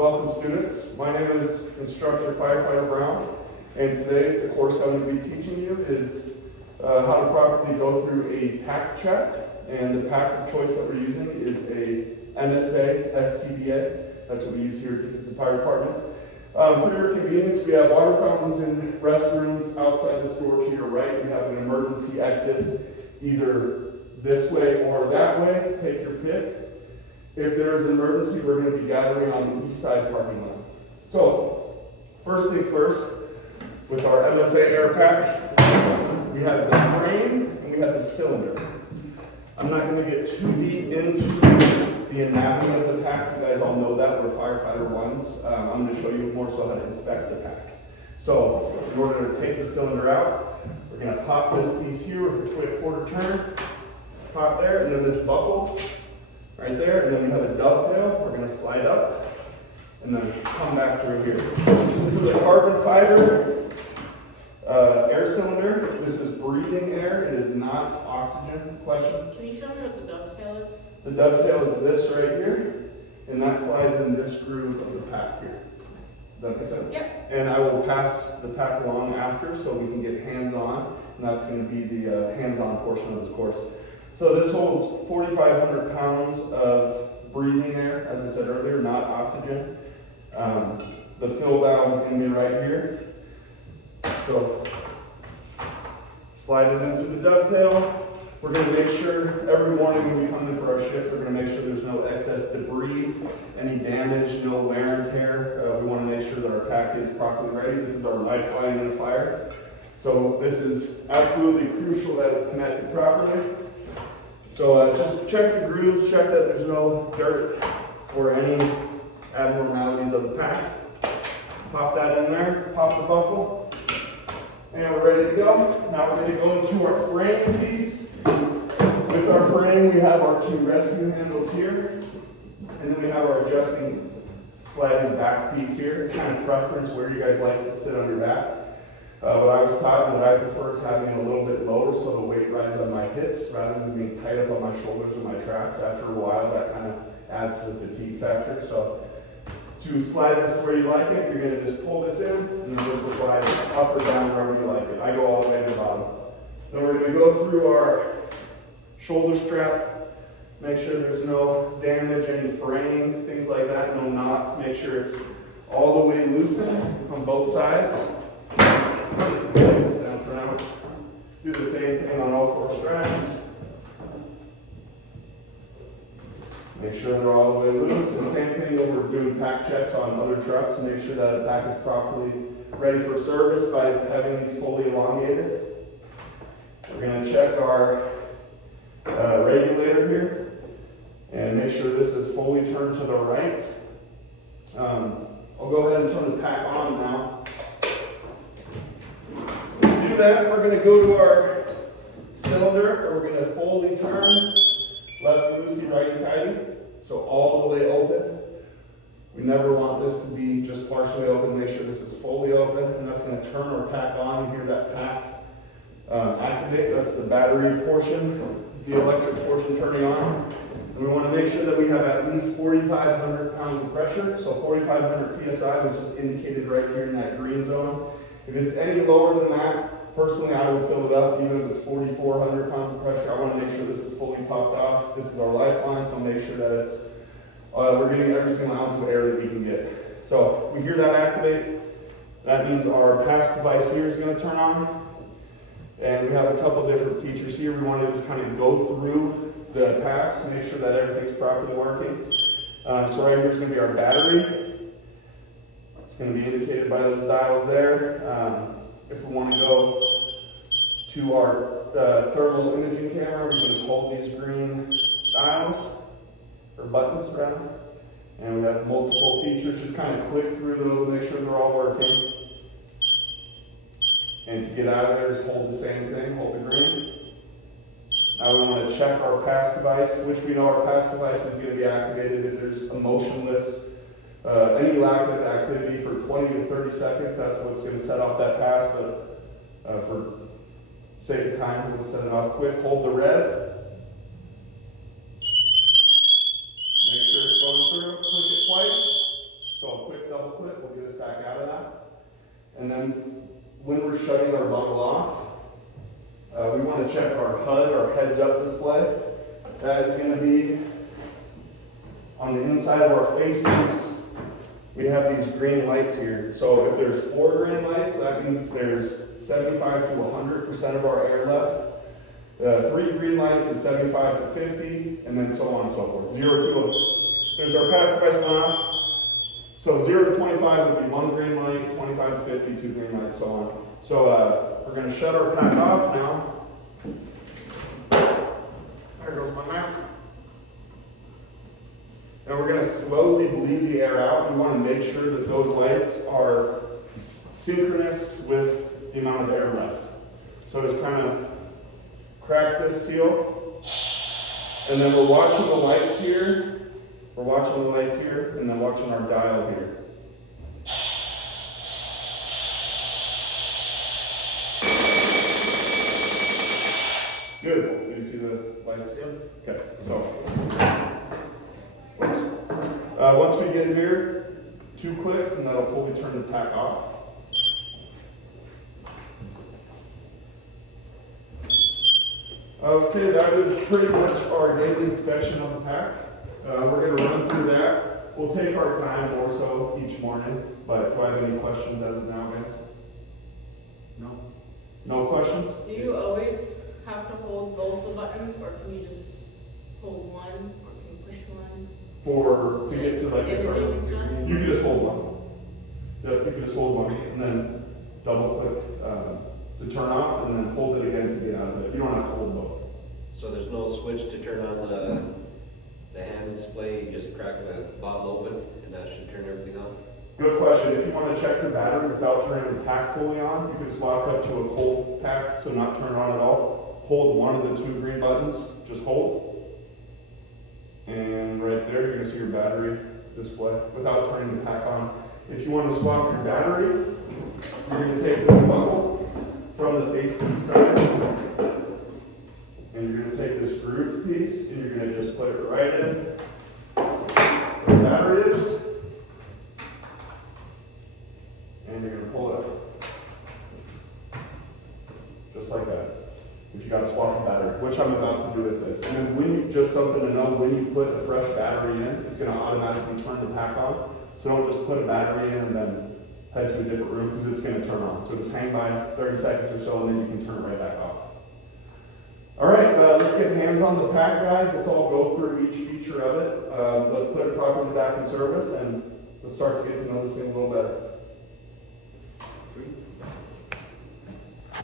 Welcome students. My name is Instructor Firefighter Brown, and today the course I'm going to be teaching you is how to properly go through a pack check, and the pack of choice that we're using is a MSA SCBA. That's what we use here at the fire department. For your convenience, we have water fountains in restrooms outside this door to your right. We have an emergency exit either this way or that way. Take your pick. If there is an emergency, we're going to be gathering on the east side parking lot. So, first things first, with our MSA air pack, we have the frame and we have the cylinder. I'm not going to get too deep into the anatomy of the pack. You guys all know that. We're firefighter ones. I'm going to show you more so how to inspect the pack. So, in order to take the cylinder out, we're going to pop this piece here with a quick quarter turn. Pop there, and then this buckle right there, and then we have a dovetail. We're going to slide up and then come back through here. This is a carbon fiber air cylinder. This is breathing air. It is not oxygen. Question? Can you show me what the dovetail is? The dovetail is this right here, and that slides in this groove of the pack here. Does that make sense? Yep. And I will pass the pack along after so we can get hands-on, and that's going to be the hands-on portion of this course. So this holds 4,500 pounds of breathing air, as I said earlier, not oxygen. The fill valve is going to be right here. So slide it in through the dovetail. We're going to make sure every morning when we come in for our shift, we're going to make sure there's no excess debris, any damage, no wear and tear. We want to make sure that our pack is properly ready. This is our lifeline in a fire. So this is absolutely crucial that it's connected properly. So just check the grooves, check that there's no dirt or any abnormalities of the pack. Pop that in there, pop the buckle, and we're ready to go. Now we're going to go into our frame piece. With our frame, we have our two rescue handles here, and then we have our adjusting sliding back piece here. It's kind of preference where you guys like to sit on your back. What I was taught and what I prefer is having it a little bit lower so the weight rides on my hips rather than being tight up on my shoulders and my traps. After a while, that kind of adds to the fatigue factor. So to slide this where you like it, you're going to just pull this in and then this will slide up or down wherever you like it. I go all the way to the bottom. Then we're going to go through our shoulder strap, make sure there's no damage, any fraying, things like that, no knots. Make sure it's all the way loosened on both sides. Put this down for now. Do the same thing on all four straps. Make sure they're all the way loose. And same thing when we're doing pack checks on other trucks. Make sure that a pack is properly ready for service by having these fully elongated. We're going to check our regulator here and make sure this is fully turned to the right. I'll go ahead and turn the pack on now. To do that, we're going to go to our cylinder, and we're going to fully turn, lefty-loosey, righty-tighty, so all the way open. We never want this to be just partially open. Make sure this is fully open, and that's going to turn our pack on. You hear that pack activate. That's the battery portion, the electric portion turning on. And we want to make sure that we have at least 4,500 pounds of pressure, so 4,500 PSI, which is indicated right here in that green zone. If it's any lower than that, personally, I would fill it up, even if it's 4,400 pounds of pressure. I want to make sure this is fully topped off. This is our lifeline, so make sure that it's, we're getting every single ounce of air that we can get. So we hear that activate. That means our pass device here is going to turn on. And we have a couple different features here. We want to just kind of go through the pass to make sure that everything's properly working. So right here is going to be our battery. It's going to be indicated by those dials there. If we want to go to our thermal imaging camera, we can just hold these green dials, or buttons rather. And we have multiple features. Just kind of click through those and make sure they're all working. And to get out of there, just hold the same thing, hold the green. Now we want to check our pass device, which we know our pass device is going to be activated if there's a motionless, any lack of activity for 20 to 30 seconds. That's what's going to set off that pass, but for sake of time, we'll set it off quick. Hold the red. Make sure it's going through. Click it twice. So we're shutting our bottle off, we want to check our HUD, our heads-up display. That is going to be on the inside of our face piece. We have these green lights here. So if there's 4 green lights, that means there's 75 to 100% of our air left. 3 green lights is 75 to 50, and then so on and so forth. 0 to, there's our pass device went off. So 0 to 25 would be 1 green light, 25 to 50, 2 green lights, so on. So we're going to shut our pack off now. There goes my mask. And we're going to slowly bleed the air out. We want to make sure that those lights are synchronous with the amount of air left. So just kind of crack this seal. And then we're watching the lights here. We're watching the lights here, and then watching our dial here. Beautiful. Do you see the lights? Okay, so once we get here, 2 clicks, and that'll fully turn the pack off. Okay, that is pretty much our daily inspection of the pack. We're going to run through that. We'll take our time or so each morning, but do I have any questions as of now, guys? No? No questions? Do you always have to hold both the buttons, or can you just hold one, or can you push one? To get to like the turn, you can just hold one. Yep, you can just hold one, and then double click to turn off, and then hold it again to get out of it. You don't have to hold both. So there's no switch to turn on the hand display, you just crack the bottle open and that should turn everything on? Good question. If you want to check your battery without turning the pack fully on, you can just walk up to a cold pack, so not turn it on at all. Hold one of the 2 green buttons, just hold. And right there, you're going to see your battery display without turning the pack on. If you want to swap your battery, you're going to take this buckle from the facepiece side, and you're going to take this groove piece, and you're going to just put it right in where the battery is, and you're going to pull it up, just like that. If you got to swap a battery, which I'm about to do with this. And then when you, just something to know, when you put a fresh battery in, it's going to automatically turn the pack on. So don't just put a battery in and then head to a different room, because it's going to turn on. So just hang by 30 seconds or so, and then you can turn it right back off. All right, let's get hands on the pack, guys. Let's all go through each feature of it. Let's put it properly back in service, and let's start to get to know this thing a little better.